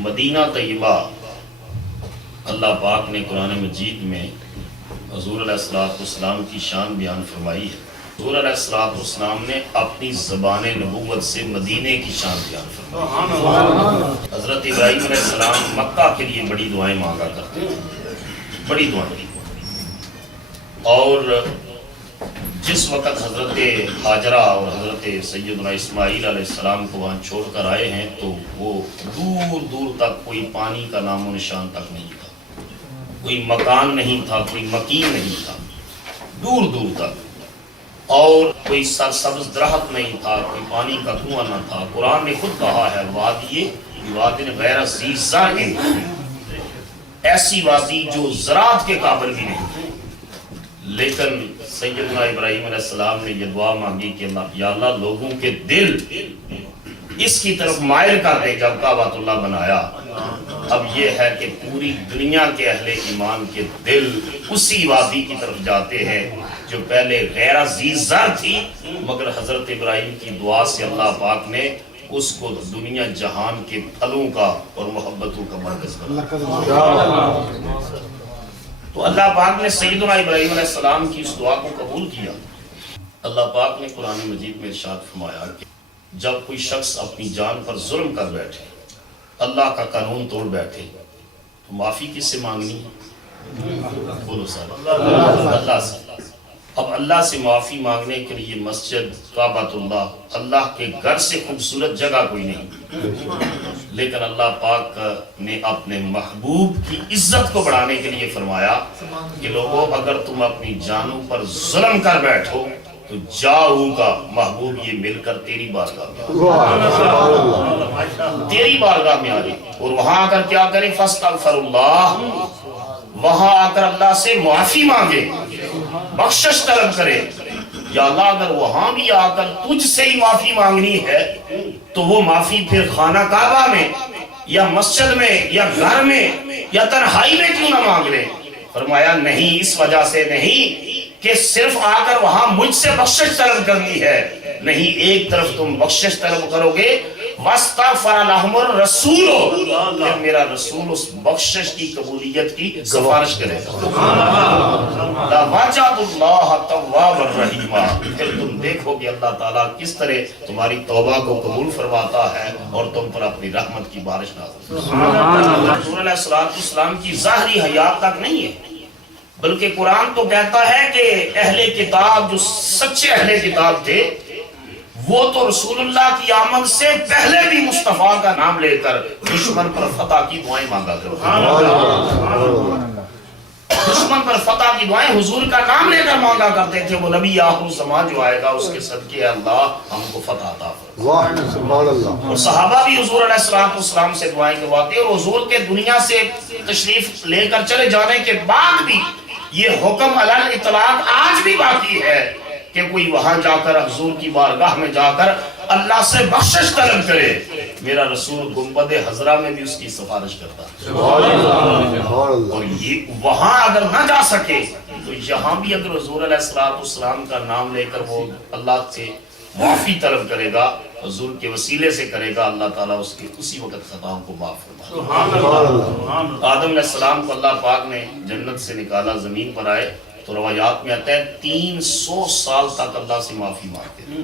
مدینہ طیبہ اللہ پاک نے قرآن مجید میں حضور علیہ السلام کی شان بیان فرمائی ہے۔ حضور علیہ السلام نے اپنی زبان نبوت سے مدینے کی شان بیان فرمائی۔ حضرت ابراہیم علیہ السلام مکہ کے لیے بڑی دعائیں مانگا کرتے تھے، بڑی دعائیں، اور جس وقت حضرت ہاجرہ اور حضرت سیدنا اسماعیل علیہ السلام کو وہاں چھوڑ کر آئے ہیں تو وہ دور دور تک کوئی پانی کا نام و نشان تک نہیں تھا، کوئی مکان نہیں تھا، کوئی مکین نہیں تھا، دور دور تک، اور کوئی سرسبز درخت نہیں تھا، کوئی پانی کا کنواں نہ تھا۔ قرآن نے خود کہا ہے وادی غیر ذی زرع، ایسی وادی جو زراعت کے قابل بھی نہیں تھی، لیکن سیدنا ابراہیم علیہ السلام نے یہ دعا مانگی کہ یا اللہ لوگوں کے دل اس کی طرف مائل کر دے۔ جب کعبۃ اللہ بنایا، اب یہ ہے کہ پوری دنیا کے اہل ایمان کے دل اسی وادی کی طرف جاتے ہیں جو پہلے غیر ذی زرع تھی، مگر حضرت ابراہیم کی دعا سے اللہ پاک نے اس کو دنیا جہان کے پھلوں کا اور محبتوں کا مرکز بنا۔ تو اللہ پاک نے سیدنا ابراہیم علیہ السلام کی اس دعا کو قبول کیا۔ اللہ پاک نے قرآن مجید میں ارشاد فرمایا کہ جب کوئی شخص اپنی جان پر ظلم کر بیٹھے، اللہ کا قانون توڑ بیٹھے، تو معافی کس سے مانگنی ہے؟ بولو صاحب، اللہ سے۔ اب اللہ سے معافی مانگنے کے لیے مسجد، کعبۃ اللہ، اللہ کے گھر سے خوبصورت جگہ کوئی نہیں، لیکن اللہ پاک نے اپنے محبوب کی عزت کو بڑھانے کے لیے فرمایا کہ لوگوں اگر تم اپنی جانوں پر ظلم کر بیٹھو تو جاؤں گا محبوب یہ مل کر تیری بارگاہ میں آ جائے، اور وہاں آ کر کیا کرے؟ فاستغفر اللہ، وہاں آ کر اللہ سے معافی مانگے، بخشش طلب کرے۔ یا اللہ اگر وہاں بھی آ کر تجھ سے ہی معافی مانگنی ہے تو وہ معافی پھر خانہ کعبہ میں یا مسجد میں یا گھر میں یا تنہائی میں کیوں نہ مانگ لے؟ فرمایا نہیں، اس وجہ سے نہیں کہ صرف آ کر وہاں مجھ سے بخشش طلب کرنی ہے، نہیں، ایک طرف تم بخشش طلب کرو گے، واستغفر لهم الرسول، پھر میرا رسول اس بخشش کی قبولیت کی سفارش کرے گا۔ لَوَجَدُ اللَّهَ تَوَّابًا رَحِيمًا، پھر تم دیکھو کہ اللہ تعالیٰ کس طرح تمہاری توبہ کو قبول فرماتا ہے اور تم پر اپنی رحمت کی بارش نازل کرتا ہے۔ حضور علیہ السلام کی ظاہری حیات تک نہیں ہے، بلکہ قرآن تو کہتا ہے کہ اہل کتاب جو سچے اہل کتاب تھے وہ تو رسول اللہ کی آمد سے پہلے بھی مصطفیٰ کا نام لے کر دشمن پر فتح کی دعائیں مانگا کرتے، دشمن پر فتح کی دعائیں حضور کا نام لے کر مانگا کرتے تھے۔ وہ نبی آخر الزمان جو آئے گا اس کے صدقے اللہ ہم کو فتح عطا فرما۔ اور صحابہ بھی حضور علیہ السلام سے دعائیں کرواتے، اور حضور کے دنیا سے تشریف لے کر چلے جانے کے بعد بھی یہ حکم علی الاطلاق آج بھی باقی ہے کہ کوئی وہاں جا کر حضور کی بارگاہ میں جا کر اللہ سے بخشش طلب کرے۔ میرا رسول گنبد حضرہ میں بھی اس کی سفارش کرتا ہے، اور یہ وہاں اگر نہ جا سکے تو یہاں بھی اگر حضور علیہ السلام کا نام لے کر وہ اللہ سے معافی طلب کرے گا، حضور کے وسیلے سے کرے گا، اللہ تعالیٰ اس کے اسی وقت خطاؤں کو معاف فرما۔ آدم علیہ السلام کو اللہ پاک نے جنت سے نکالا، زمین پر آئے تو روایات میں آتا ہے 300 سال تک اللہ سے معافی مانگتے تھے۔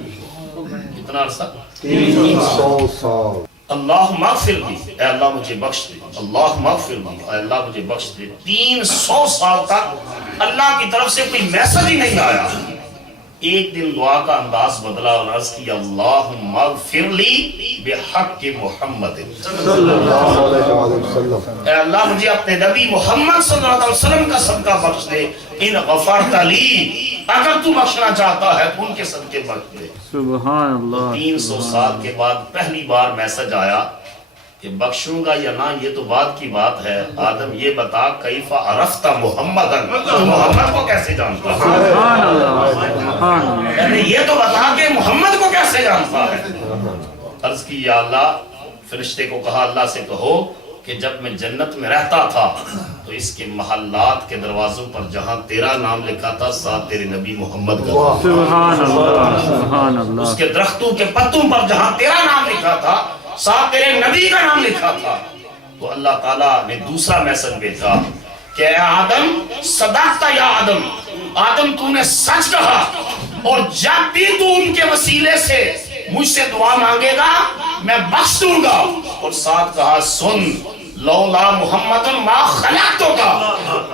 کتنا عرصہ؟ 300 سال۔ اللہ مغفر لی، اے اللہ مجھے بخش دے، اللہ مغفر لی، اے اللہ مجھے بخش دے۔ 300 سال تک اللہ کی طرف سے کوئی میسج ہی نہیں آیا۔ ایک دن دعا کا انداز بدلا اور عرض کیا اللہم اغفر لی بحق محمد صلی اللہ علیہ وسلم، اے اللہ مجھے اپنے نبی محمد صلی اللہ علیہ وسلم کا صدقہ بخش دے۔ ان غفرت لی، اگر تو بخشنا چاہتا ہے تو ان کے صدقے بخش دے۔ سبحان اللہ۔ 300 سال کے بعد پہلی بار میسج آیا کہ بخشوں گا یا نہ یہ تو بعد کی بات ہے، آدم یہ بتا کیف عرفت محمدن، محمد کو کیسے جانتا ہے؟ سبحان اللہ۔ یعنی یہ تو بتا کہ محمد کو کیسے جانتا ہے؟ عرض کی یا اللہ، فرشتے کو کہا اللہ سے کہو کہ جب میں جنت میں رہتا تھا تو اس کے محلات کے دروازوں پر جہاں تیرا نام لکھا تھا ساتھ تیرے نبی محمد کا، سبحان اللہ، سبحان اللہ۔ اس کے درختوں کے پتوں پر جہاں تیرا نام لکھا تھا ساتھ تیرے نبی کا نام لکھا تھا، تو اللہ تعالیٰ نے دوسرا میسج بھیجا کہ اے آدم صدقت یا آدم، آدم تو نے سچ کہا، اور جب بھی تو ان کے وسیلے سے مجھ سے دعا مانگے گا میں بخش دوں گا۔ اور ساتھ کہا سن لولا محمد ما خلقتو کا،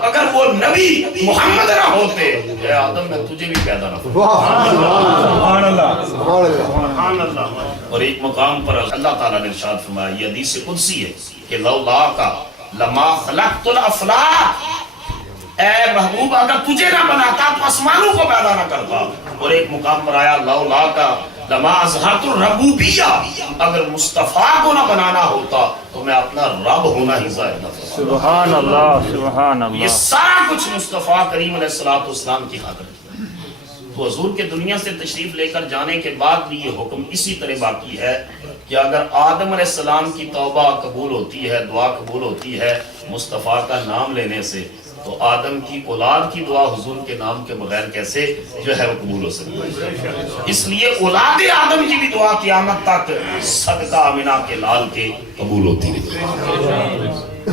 اگر وہ نبی محمد نہ ہوتے اے آدم میں تجھے بھی پیدا نہ کرتا۔ سبحان اللہ۔ اور ایک مقام پر اللہ تعالیٰ نے ارشاد فرمایا، یہ حدیث قدسی ہے کہ لولا کا لما خلقت الافلاک، اے محبوب اگر تجھے نہ بناتا تو آسمانوں کو پیدا نہ کرتا۔ اور ایک مقام پر آیا لولا کا لما اظہرت الربوبیہ، اگر مصطفیٰ کو نہ بنانا ہوتا تو میں اپنا رب ہونا ہی ظاہر نہ کرتا۔ سبحان اللہ سبحان یہ اللہ۔ سارا کچھ مصطفیٰ کریم علیہ السلام کی خاطر ہے۔ تو حضور کے دنیا سے تشریف لے کر جانے کے بعد بھی یہ حکم اسی طرح باقی ہے کہ اگر آدم علیہ السلام کی توبہ قبول ہوتی ہے، دعا قبول ہوتی ہے مصطفیٰ کا نام لینے سے، تو آدم کی اولاد کی دعا حضور کے نام کے بغیر کیسے جو ہے وہ قبول ہو سکتی ہے؟ اس لیے اولاد آدم کی بھی دعا قیامت تک صدقہ آمنہ کے لال کے قبول ہوتی رہی۔